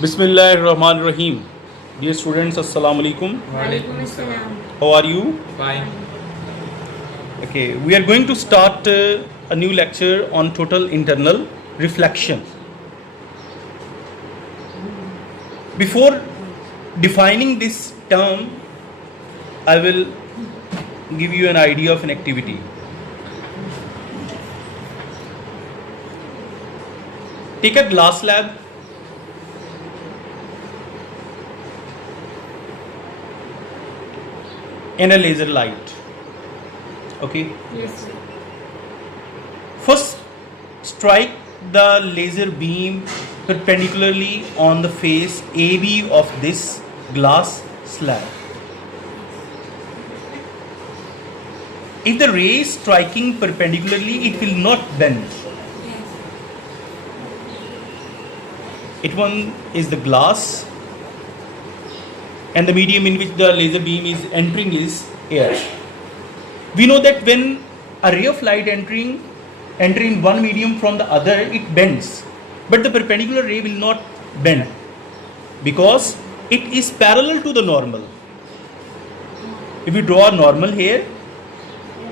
Bismillahirrahmanirrahim. Dear students, Assalamu alaikum. Walaikum assalam. How are you? Fine. Okay, we are going to start a new lecture on total internal reflection. Before defining this term, I will give you an idea of an activity. Take a glass slab and a laser light. Okay. Yes, sir. First, strike the laser beam perpendicularly on the face AB of this glass slab. If the ray is striking perpendicularly, it will not bend. It one is the glass, and the medium in which the laser beam is entering is air. We know that when a ray of light entering one medium from the other, it bends, but the perpendicular ray will not bend because it is parallel to the normal. If you draw a normal here,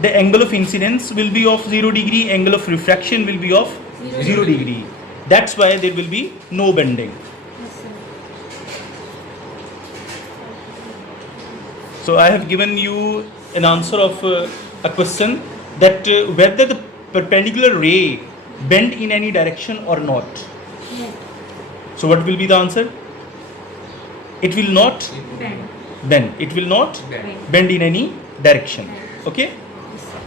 the angle of incidence will be of 0 degree, angle of refraction will be of 0 degree. That's why there will be no bending. Yes, sir. So I have given you an answer of a question that whether the perpendicular ray bend in any direction or not. Yes. So what will be the answer? It will not Bend. bend. It will not bend in any direction. Okay. Yes, sir.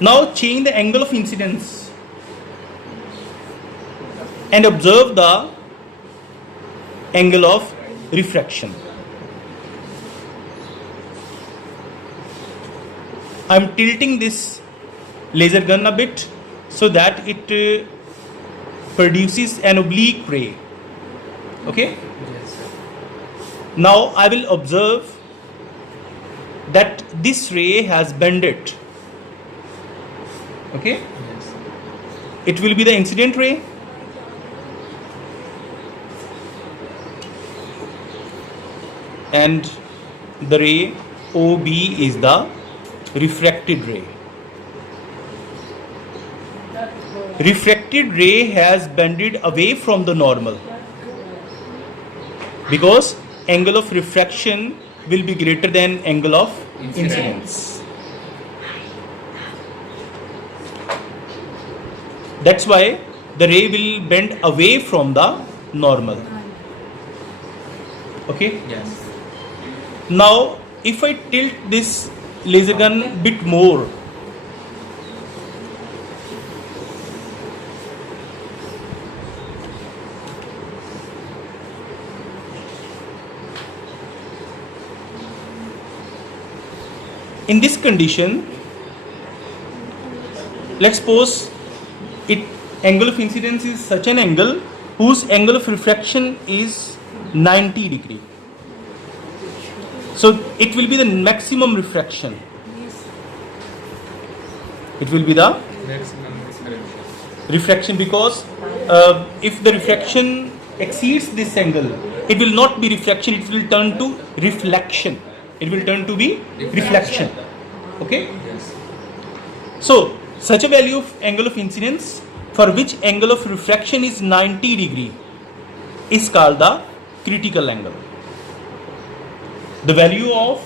Now change the angle of incidence and observe the angle of refraction. I am tilting this laser gun a bit so that it produces an oblique ray. Okay? Yes, sir. Now I will observe that this ray has bended. Okay? Yes, sir. It will be the incident ray. And the ray OB is the refracted ray. Refracted ray has bended away from the normal because angle of refraction will be greater than angle of incidence. That's why the ray will bend away from the normal. Okay? Yes. Now, if I tilt this laser gun bit more, in this condition, let's suppose it angle of incidence is such an angle whose angle of refraction is 90 degree. So it will be the maximum refraction. Yes. It will be the Maximum refraction because if the refraction exceeds this angle, it will not be refraction, it will turn to reflection. It will turn to be reflection. Okay? Yes. So such a value of angle of incidence for which angle of refraction is 90 degree is called the critical angle. The value of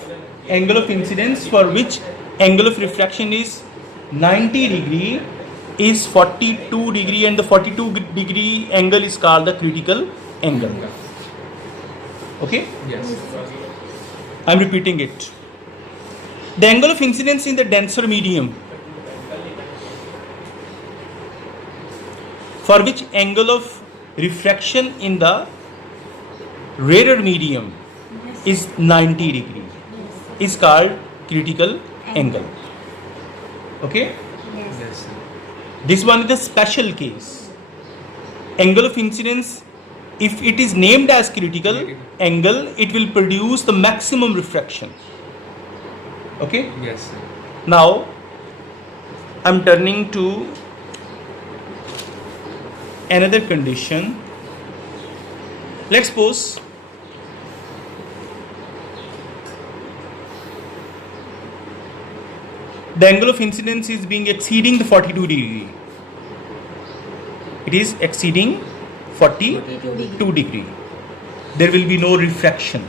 angle of incidence for which angle of refraction is 90 degree is 42 degree, and the 42 degree angle is called the critical angle. Okay? Yes. I am repeating it. The angle of incidence in the denser medium for which angle of refraction in the rarer medium is 90 degree is called critical angle. Okay? Yes. Yes, sir. This one is the special case. Angle of incidence, if it is named as critical angle, it will produce the maximum refraction. Okay? Yes, sir. Now I am turning to another condition Let's suppose the angle of incidence is being exceeding the 42 degree. It is exceeding 42 degree. There will be no refraction.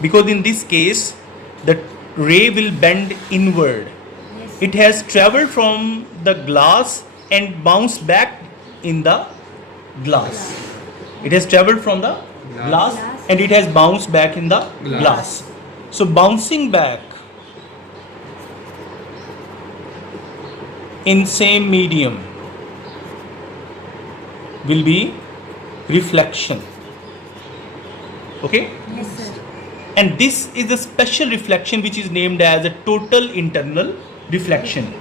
Because in this case, the ray will bend inward. Yes. It has traveled from the glass and bounced back in the glass. It has traveled from the glass Glass. and it has bounced back in the glass. So bouncing back in same medium will be reflection. Okay? Yes, sir. And this is a special reflection which is named as a total internal reflection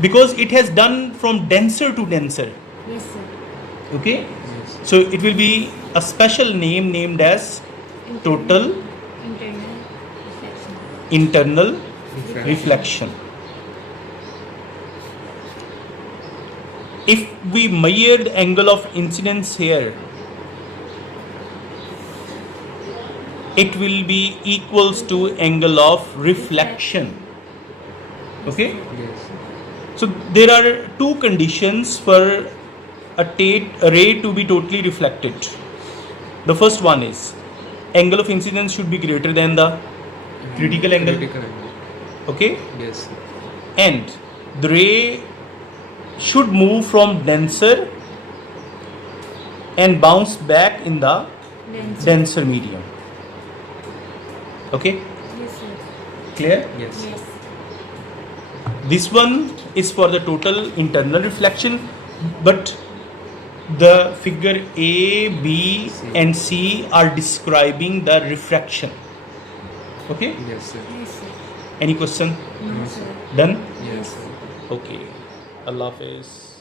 because it has done from denser to denser. Yes, sir. Okay? Yes. So it will be a special name named as total Internal reflection. internal reflection. If we measure the angle of incidence here, it will be equals to angle of reflection. Okay? Yes. So there are two conditions for a ray to be totally reflected. The first one is angle of incidence should be greater than the critical angle. Critical angle. Okay? Yes, sir. And the ray should move from denser and bounce back in the Lens. denser medium. Okay? Yes, sir. Clear? Yes. Yes. This one is for the total internal reflection, but the figure A, B C. and C are describing the refraction. Okay? Yes, sir. Yes, sir. Any question? No, No, sir. Done? Yes, sir. Okay. Allah Hafiz.